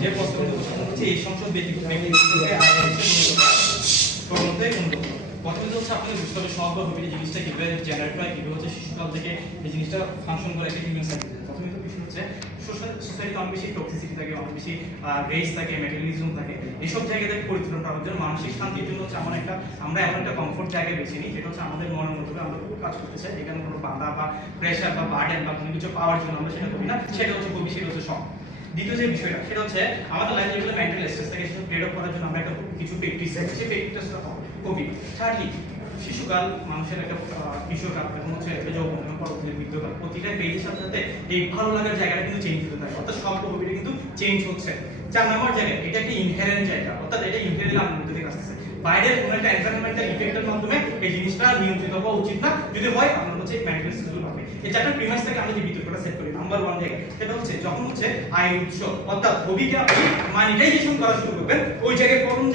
যে প্রশ্নগুলো হচ্ছে এই সংসদ ব্যক্তিগতকে কর্মতায় উন্নত। প্রথমে হচ্ছে আপনাদের বুঝতে হবে সহগ হবে এই জিনিসটা কিভাবে জেনারেট হয়, কিভাবে হচ্ছে শিশুকাল থেকে এই জিনিসটা ফাংশন করে একটা হিউম্যান সাইকেল। প্রথমে তো বিষয় হচ্ছে সোসাইটিতে অনেক বেশি টক্সিসিটি থাকে, অনেক বেশি রেস থাকে, ম্যাটেরিয়ালিজম থাকে। এইসব জায়গা থেকে পরিত্রাণ পাওয়ার জন্য মানসিক শান্তির জন্য হচ্ছে আমরা এমন একটা কমফোর্ট জায়গায় বেছে নিই যেটা হচ্ছে আমাদের মনের মধ্যে আমরা খুব কাজ করতে চাই, এখানে কোনো বাধা বা প্রেশার বা বার্ডেন বা কোনো কিছু পাওয়ার জন্য আমরা সেটা করি না। সেটা হচ্ছে কবি, সেটা হচ্ছে শখ। দ্বিতীয় যে বিষয়টা সেটা হচ্ছে আমাদের লাইফে যেগুলো মেন্টাল স্ট্রেস থাকে সেটা ক্লিয়ার আপ করার জন্য আমরা একটা কিছু প্র্যাকটিস করি, সেই প্র্যাকটিসটা কবি। থার্ডলি শিশুকাল মানুষের একটা কিশোরকাল, এখন হচ্ছে একটা যৌবন এবং পরবর্তী বৃদ্ধকাল, প্রতিটা পেজের সাথে সাথে এই ভালো লাগার জায়গাটা কিন্তু চেঞ্জ হতে থাকে, অর্থাৎ সব কবিটা কিন্তু চেঞ্জ হচ্ছে। 4 নম্বর জায়গায় এটা একটা ইনহেরেন্ট জায়গা, অর্থাৎ এটা ইনহেরেন্ট আমার মধ্যে থেকে আসছে, বাইরের কোনো একটা এনভায়রনমেন্টাল ইফেক্টের মাধ্যমে এই জিনিসটা নিয়ন্ত্রিত হওয়া উচিত না। যদি হয় আপনার হচ্ছে মেন্টাল স্ট্রেসগুলো হবে। এই চারটা প্রিমাইস থেকে আমি যে বিতর্কটা সেট করি, নাম্বার 1 জায়গায় সেটা হচ্ছে যখন হচ্ছে আয় উৎস, অর্থাৎ হবিকে আপনি মনিটাইজেশন করা শুরু করবেন, ওই জায়গায় প্রবলেম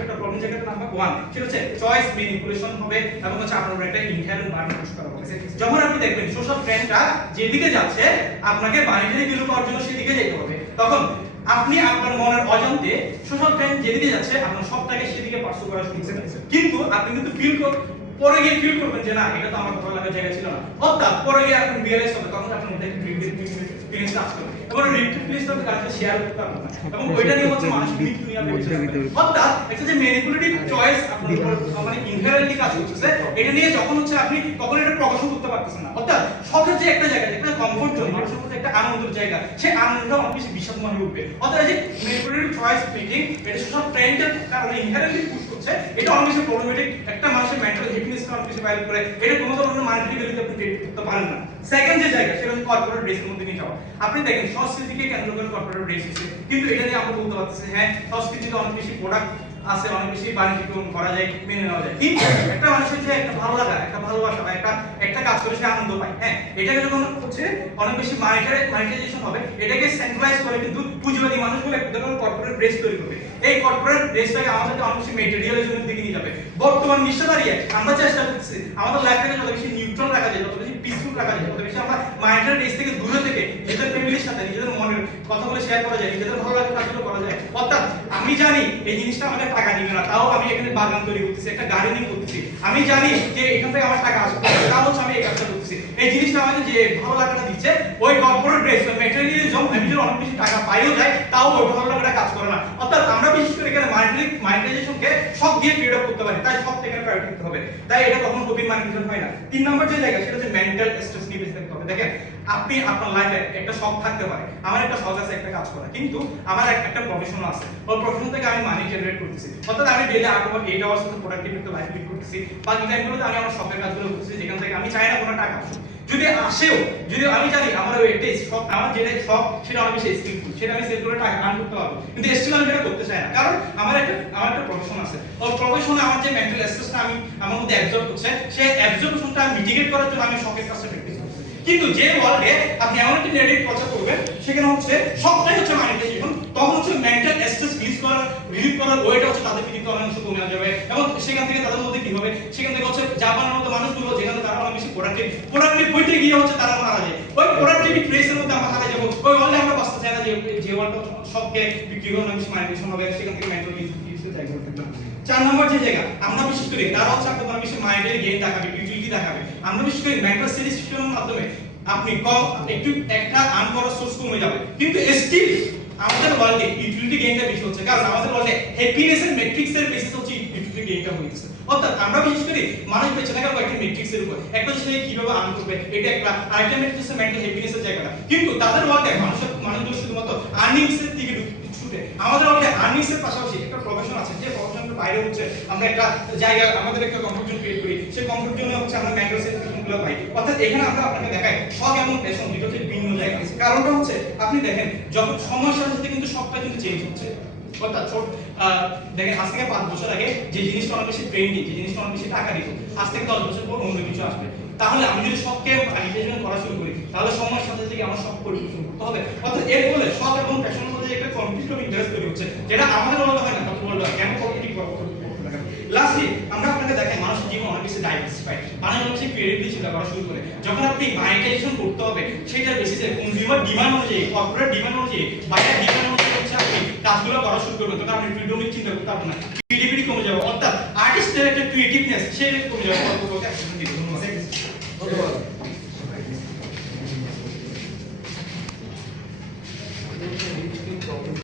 একটা প্রবলেম জায়গাটা নাম্বার 1 সেটা হচ্ছে চয়েস ম্যানিপুলেশন হবে এবং হচ্ছে আপনার একটা ইনহেরেন্ট বার্ন পুশ করা হবে। যখন আপনি দেখবেন সোশ্যাল ট্রেন্ডটা যেদিকে যাচ্ছে আপনাকে মনিটারি ভ্যালু পাওয়ার জন্য সেদিকে যেতে হবে, তখন আপনি আপনার মনের অজান্তে সোশ্যাল ট্রেন্ড যেদিকে যাচ্ছে আপনার সবটাকে সেদিকে পার্সু করা শুরু করছেন, কিন্তু আপনি কিন্তু পরে গিয়ে ফিল করবেন যে না এটা তো আমার ভালো লাগার জায়গা ছিল না, অর্থাৎ পরে গিয়ে আপনি রিয়েলাইজ হবে, তখন আপনার মধ্যে একটা ফিলিংস আসবে এবং রিলেটিভ ফিলিংসটা আপনি কাছে শেয়ার করতে পারবেন না এবং ওইটা নিয়ে হচ্ছে মানুষ মিথ দুনিয়া বেঁচে থাকবে। অর্থাৎ একটা যে ম্যানিপুলেটিভ চয়েস আপনার উপর মানে ইনহেরেন্টলি কাজ করতেছে, এটা নিয়ে যখন হচ্ছে আপনি তখন এটা প্রকাশন করতে পারতেছেন না, অর্থাৎ শখের যে একটা জায়গা, একটা কমফোর্ট জোন, মানুষের মধ্যে একটা আনন্দের জায়গা, সেই আনন্দটা অনেক বেশি বিষাদময় হয়ে উঠবে। অর্থাৎ এই যে ম্যানিপুলেটিভ চয়েস মেকিং এটা সোশ্যাল ট্রেন্ডের কারণে ইনহেরেন্টলি পুশ করছে, এটা অনেক বেশি প্রবলেমেটিক, একটা মানুষের মেন্টাল হ্যাপিনেসকে অনেক বেশি ভাইরাল করে, এটা কোনো ধরনের মনিটারি ভ্যালুতে আপনি ক্রিয়েট করতে পারেন না। সেকেন্ড যে জায়গা সেটা হচ্ছে কর্পোরেট ড্রেসের মধ্যে নিয়ে যাওয়া। আপনি দেখেন সংস্কৃতিকে কেন্দ্র করে কর্পোরেট ড্রেস এসেছে, কিন্তু এটা নিয়ে আমরা বলতে পারতেছি হ্যাঁ সংস্কৃতিতে অনেক বেশি প্রোডাক্ট আছে, অনেক বেশি বাণিজ্যিকরণ করা যায়, মেনে নেওয়া যায়, কিন্তু একটা মানুষের যে একটা ভালো লাগা, একটা ভালোবাসা বা একটা কাজ করে সে আনন্দ পায়, হ্যাঁ এটাকে যখন হচ্ছে অনেক বেশি মনিটাইজেশন হবে, এটাকে সেন্ট্রালাইজ করে কিন্তু পুঁজিবাদী মানুষগুলো একটা ধরনের কর্পোরেট ড্রেস তৈরি করবে। এই কর্পোরেট ড্রেসটাকে আমাদেরকে অনেক বেশি মেটেরিয়ালিজমের দিকে নিয়ে যাবে। বর্তমান বিশ্বে দাঁড়িয়ে আমরা চেষ্টা করছি আমাদের লাইফটাকে যত বেশি নিউট্রাল রাখা যায়, যত বেশি পিসফুল রাখা যায়, তত বেশি আমরা মনিটারি ড্রেস থেকে দূরে থেকে নিজেদের ফ্যামিলির সাথে নিজেদের মনের কথাগুলো শেয়ার করা যায়, নিজেদের ভালো লাগার কাজগুলো করা যায়। অর্থাৎ আমি জানি এই জিনিসটা আমাদের টাকা দিবে না, তাও আমি এখানে বাগান তৈরি করতেছি, একটা গার্ডেনিং করতেছি, আমি জানি যে এখান থেকে আমার টাকা আসবে, তাও হচ্ছে আমি এই কাজটা করতেছি। এই জিনিসটা আমাদের যে ভালো লাগাটা দিচ্ছে, ওই কর্পোরেট ড্রেস বা ম্যাটেরিয়ালিজম আমি যদি অনেক বেশি টাকা পাইও যায়, তাও ওই ভালো লাগাটা কাজ করে না। অর্থাৎ আমরা বিশেষ করে এখানে মনিটাইজেশনকে সব দিয়ে ক্রিয়েট আপ করতে পারি, তাই সব থেকে প্রায়োরিটি দিতে হবে, তাই এটা কখনো কপি মনিটাইজেশন হয় না। 3 নম্বর যে জায়গা সেটা হচ্ছে মেন্টাল স্ট্রেস নিয়ে বেঁচে থাকতে হবে। দেখেন আপনি আপনার লাইফে একটা শখ থাকতে পারে, আমার একটা শখ আছে একটা কাজ করা, কিন্তু আমার একটা প্রফেশন আছে, ওই প্রফেশন থেকে আমি মানি জেনারেট করতেছি, অর্থাৎ আমি ডেইলি 8 আওয়ার্স প্রোডাক্টিভ একটা লাইফ লিড করতেছি, বাকি টাইমগুলোতে আমি আমার শখের কাজগুলো করতেছি, যেখান থেকে আমি চাই না কোনো টাকা আসুক, যদি আসেও, যদি আমি জানি আমার ওই একটা শখ, আমার যেটা শখ সেটা অনেক বেশি স্কিলফুল, সেটা আমি সেল করে টাকা আর্ন করতে পারবো, কিন্তু স্টিল আমি এটা করতে চাই না, কারণ আমার একটা প্রফেশন আছে, ওই প্রফেশনে আমার যে মেন্টাল স্ট্রেসটা আমার মধ্যে অ্যাবজর্ব হচ্ছে, সেই অ্যাবজর্বশনটা মিটিগেট করার জন্য আমি শখের কাজটা প্র্যাকটিস করছি। কিন্তু যে ওয়ার্ল্ডে আপনি এমন একটা নেগেটিভ কথা করবেন সেখানে হচ্ছে সবটাই হচ্ছে মনিটাইজেশন, তখন হচ্ছে মেন্টাল স্ট্রেস রিলিজ করার ওয়েটা হচ্ছে তাদের কিন্তু অনেক কমে যাবে, এবং সেখান থেকে তাদের মধ্যে কি হবে, সেখান থেকে হচ্ছে জাপানের মতো মানুষগুলো যেখানে তারা অনেক বেশি প্রোডাক্টিভ হইতে গিয়ে হচ্ছে তারা মারা যায়, ওই প্রোডাক্টিভিটি প্লেসের মধ্যে আমরা হারিয়ে যাবো, ওই ওয়ার্ল্ডে আমরা বাঁচতে চাই না, যে ওয়ার্ল্ডটা সবকে বিক্রি করে অনেক বেশি মনিটাইজেশন হবে, সেখান থেকে মেন্টাল ইস্যু জায়গা করতে পারবে। 4 নম্বর যে জায়গা আমরা বিশেষ করে তারা হচ্ছে আপনাদের অনেক বেশি মাইন্ডের গেইন দেখাবে, ইউটিলিটি দেখাবে, আমরা বিশেষ করে মেন্টাল স্যাটিসফ্যাকশনের মাধ্যমে আপনি একটু একটা আর্ন করার সোর্স কমে যাবে, কিন্তু স্টিল আমাদের ওয়ার্ল্ডে ইউটিলিটি গেইনটা বেশি হচ্ছে, কারণ আমাদের ওয়ার্ল্ডে হ্যাপিনেসের ম্যাট্রিক্সের বেসিস হচ্ছে ইউটিলিটি গেইনটা হচ্ছে। অর্থাৎ আমরা বিশেষ করে মানুষ বেঁচে থাকা কয়েকটি ম্যাট্রিক্সের উপর, একটা হচ্ছে কিভাবে আর্ন করবে, এটা একটা, আরেকটা ম্যাট্রিক্স হচ্ছে মেন্টাল হ্যাপিনেসের জায়গাটা, কিন্তু তাদের ওয়ার্ল্ডে মানুষগুলো শুধুমাত্র আর্নিংসের দিকে ছুটে, আমাদের ওয়ার্ল্ডে আর্নিংসের পাশাপাশি একটা প্রফেশন আছে, যে প্রফেশনের বাইরে হচ্ছে আমরা একটা জায়গা, আমাদের একটা কমফোর্ট জোন ক্রিয়েট করি, সেই কমফোর্ট জোনে হচ্ছে আমরা মেন্টাল স্যাটিসফ্যাকশনগুলো পাই। অর্থাৎ এখানে আমরা আপনাকে দেখাই শখ এবং প্যাশন দুটো হচ্ছে ভিন্ন জায়গা। কারণটা হচ্ছে আপনি দেখেন যখন সময়ের সাথে সাথে কিন্তু সবটা কিন্তু চেঞ্জ হচ্ছে, অর্থাৎ দেখেন আজ থেকে 5 বছর আগে যে জিনিসটা অনেক বেশি ট্রেন্ডি, যে জিনিসটা অনেক বেশি টাকা দিত, আজ থেকে 10 বছর পর অন্য কিছু আসবে। তাহলে আমি যদি শখকে মনিটাইজেশন করা শুরু করি, তাহলে সময়ের সাথে সাথে আমার শখ পরিবর্তন করতে হবে। অর্থাৎ এর ফলে শখ এবং প্যাশনের মধ্যে একটা কনফ্লিক্ট অফ ইন্টারেস্ট তৈরি হচ্ছে, যেটা আমাদের বলতে হয় না, তখন বলতে হয় কেন কনফ্লিক্ট করতে হবে। লাস্টলি আমরা আপনাকে দেখাই মানুষের জীবন অনেক বেশি ডাইভার্সিফাইড, মানুষ অনেক বেশি ক্রিয়েটিভ চিন্তা করা শুরু করে। যখন আপনি মানিটাইজেশন করতে হবে সেটার বেসিসে কনজিউমার ডিমান্ড অনুযায়ী, কর্পোরেট ডিমান্ড অনুযায়ী, বায়ার ডিমান্ড অনুযায়ী হচ্ছে আপনি কাজগুলো করা শুরু করবেন, তখন আপনি ফ্রিডমই চিন্তা করতে পারবেন না, ক্রিয়েটিভিটি কমে যাবে, অর্থাৎ আর্টিস্টের একটা ক্রিয়েটিভনেস সে কমে যাবে। ধন্যবাদ।